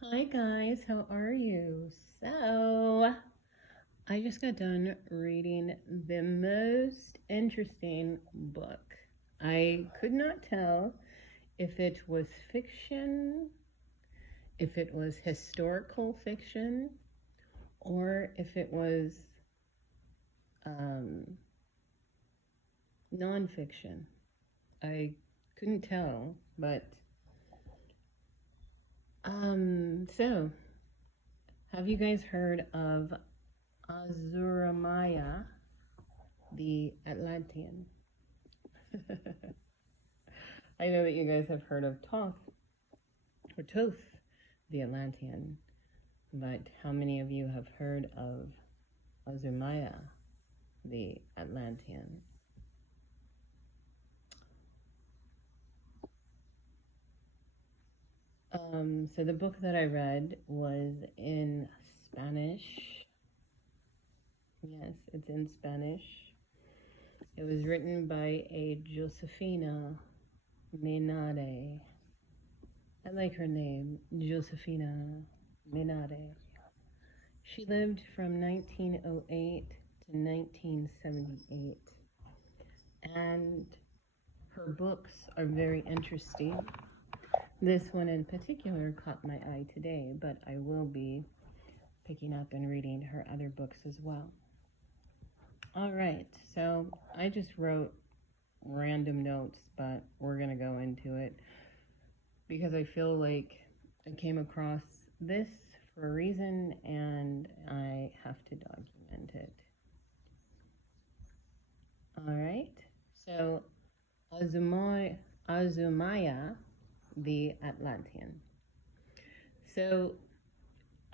Hi guys, how are you? So, I just got done reading the most interesting book. I could not tell if it was fiction, if it was historical fiction, or if it was um, nonfiction. I couldn't tell, but so have you guys heard of Azuramaya the Atlantean? I know that you guys have heard of Toth the Atlantean, but how many of you have heard of Azumaya the Atlantean? So the book that I read was in Spanish. Yes, it's in Spanish. It was written by a Josefina Menade. I like her name, Josefina Menade. She lived from 1908 to 1978, and her books are very interesting. This one in particular caught my eye today, but I will be picking up and reading her other books as well. All right, so I just wrote random notes, but we're going to go into it because I feel like I came across this for a reason and I have to document it. All right, so Azumaya the Atlantean. So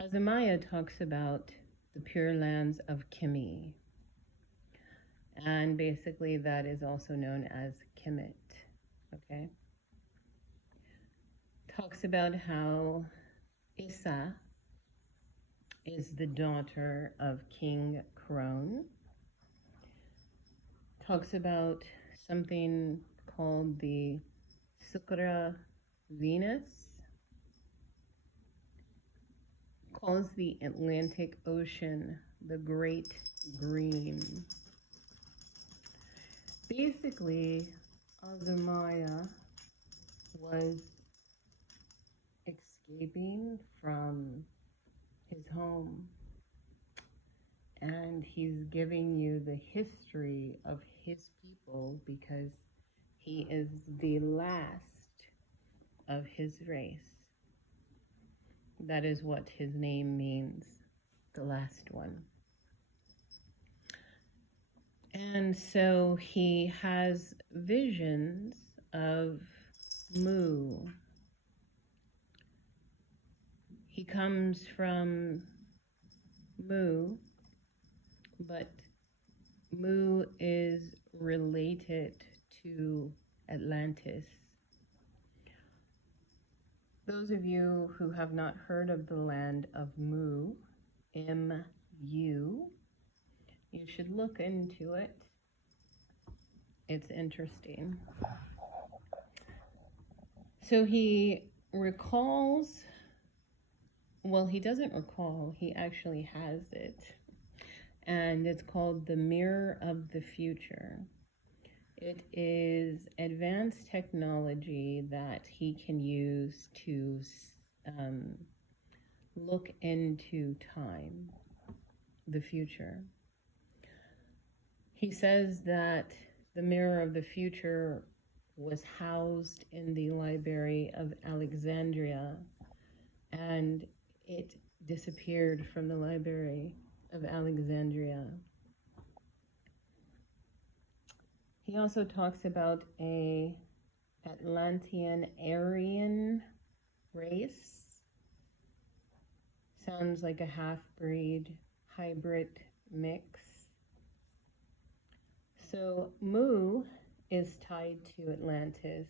Azumaya talks about the Pure Lands of Kimi, and basically that is also known as Kemet, okay? Talks about how Issa is the daughter of King Crone. Talks about something called the Sukra Venus. Calls the Atlantic Ocean the Great Green. Basically, Azumaya was escaping from his home, and he's giving you the history of his people because he is the last of his race. That is what his name means, the last one. And so he has visions of Mu. He comes from Mu, but Mu is related to Atlantis. Those of you who have not heard of the land of Mu, M-U, you should look into it. It's interesting. So he recalls, well, he doesn't recall, he actually has it. And it's called the Mirror of the Future. It is advanced technology that he can use to look into time, the future. He says that the Mirror of the Future was housed in the Library of Alexandria, and it disappeared from the Library of Alexandria. He also talks about a Atlantean Aryan race. Sounds like a half-breed hybrid mix. So Mu is tied to Atlantis,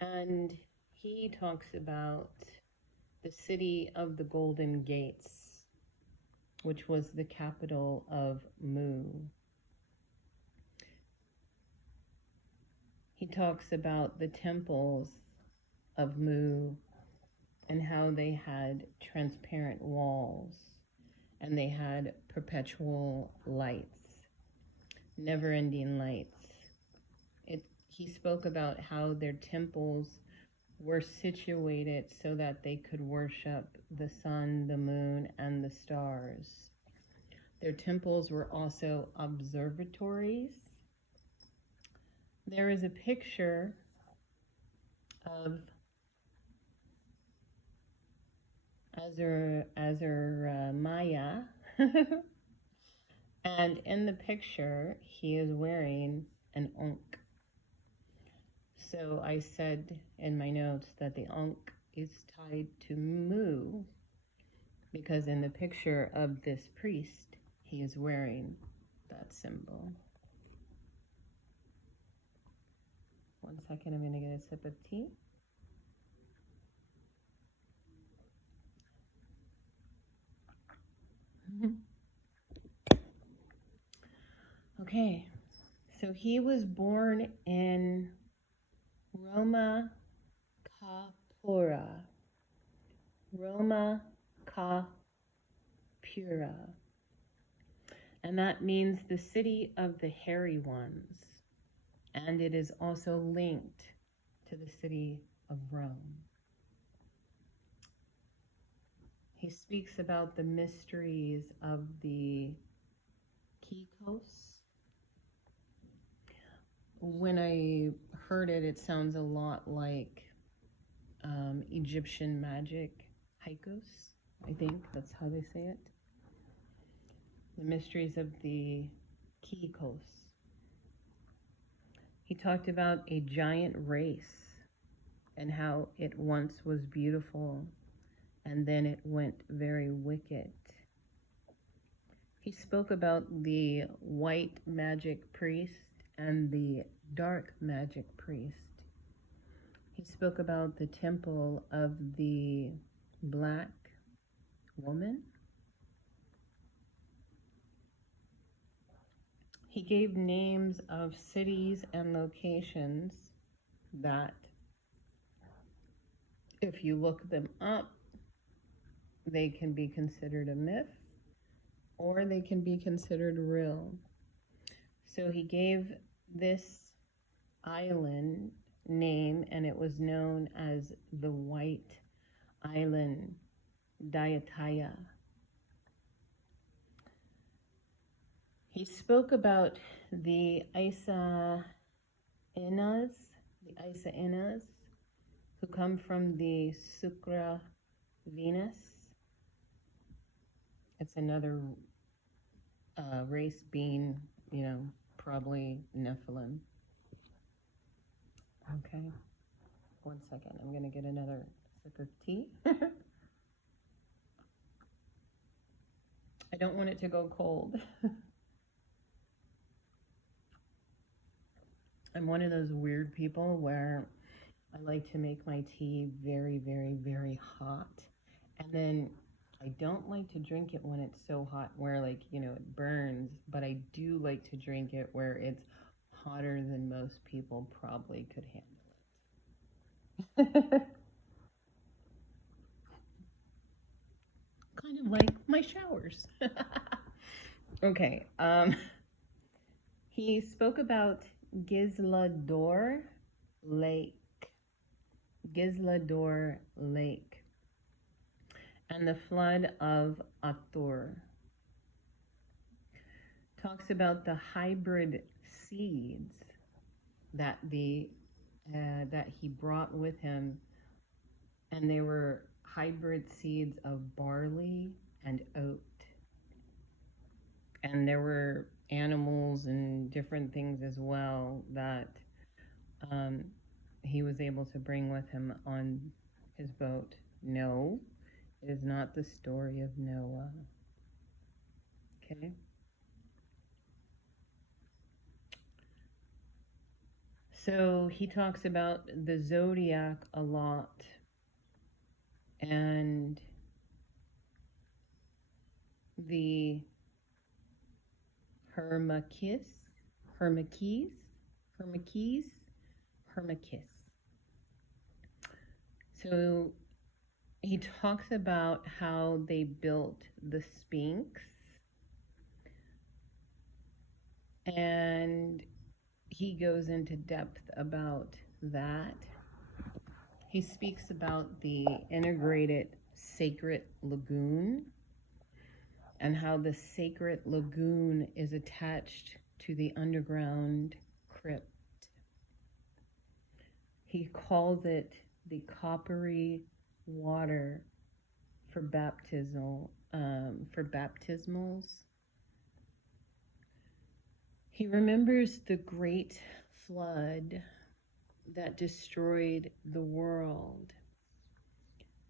and he talks about the city of the Golden Gates, which was the capital of Mu. He talks about the temples of Mu and how they had transparent walls and they had perpetual lights, never-ending lights. He spoke about how their temples were situated so that they could worship the sun, the moon, and the stars. Their temples were also observatories. There is a picture of Asuramaya, and in the picture, he is wearing an ankh. So I said in my notes that the ankh is tied to Mu, because in the picture of this priest, he is wearing that symbol. One second, I'm going to get a sip of tea. Okay, so he was born in Roma Kapura. Roma Kapura. And that means the city of the hairy ones. And it is also linked to the city of Rome. He speaks about the mysteries of the Kikos. When I heard it, it sounds a lot like Egyptian magic, haikus, I think that's how they say it. The mysteries of the Kikos. He talked about a giant race and how it once was beautiful and then it went very wicked. He spoke about the white magic priest and the dark magic priest. He spoke about the temple of the black woman. He gave names of cities and locations that, if you look them up, they can be considered a myth or they can be considered real. So he gave this island name, and it was known as the White Island, Dayataya. He spoke about the Isa Inas, who come from the Sukra Venus. It's another race being, probably Nephilim. Okay, one second. I'm going to get another sip of tea. I don't want it to go cold. I'm one of those weird people where I like to make my tea very, very, very hot. And then I don't like to drink it when it's so hot where it burns, but I do like to drink it where it's hotter than most people probably could handle it. Kind of like my showers. Okay, he spoke about Gizlador Lake. Gizlador Lake. And the flood of Atur. Talks about the hybrid seeds that he brought with him, and they were hybrid seeds of barley and oat. And there were animals and different things as well that he was able to bring with him on his boat. No, it is not the story of Noah. Okay? So he talks about the zodiac a lot, and the Hermakis. So He talks about how they built the Sphinx, and he goes into depth about that. He speaks about the integrated sacred lagoon and how the sacred lagoon is attached to the underground crypt. He calls it the coppery water for baptismals. He remembers the great flood that destroyed the world.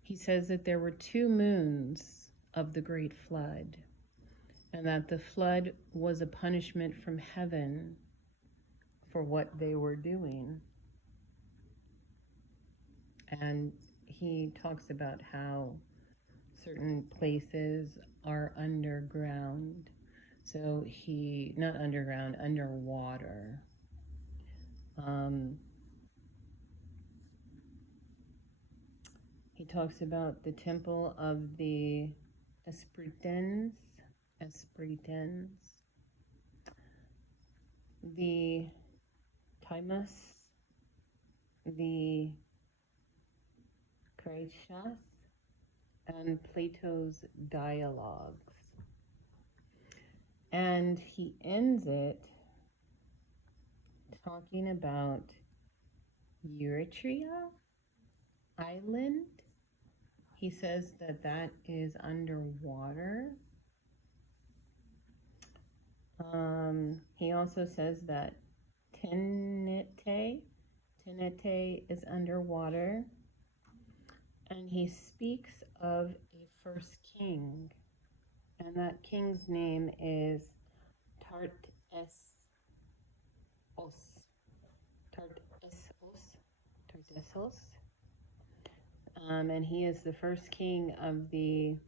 He says that there were 2 moons of the great flood, and that the flood was a punishment from heaven for what they were doing. And he talks about how certain places are underground. So not underground, underwater. He talks about the temple of the Espritens, the Timus, the Cratias, and Plato's dialogues. And he ends it talking about Eritrea Island. He says that that is underwater. He also says that Tenete is underwater. And he speaks of a first king, and that king's name is Tartessos. And he is the first king of the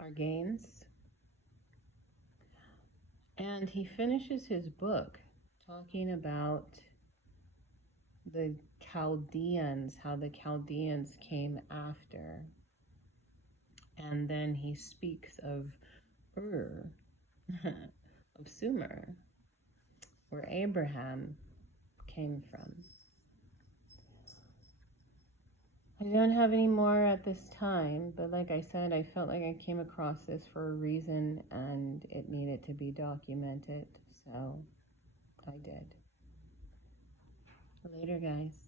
Arganes. And he finishes his book talking about the Chaldeans, how the Chaldeans came after. And then he speaks of Ur, of Sumer, where Abraham came from. I don't have any more at this time, but like I said, I felt like I came across this for a reason and it needed to be documented, so I did. Later, guys.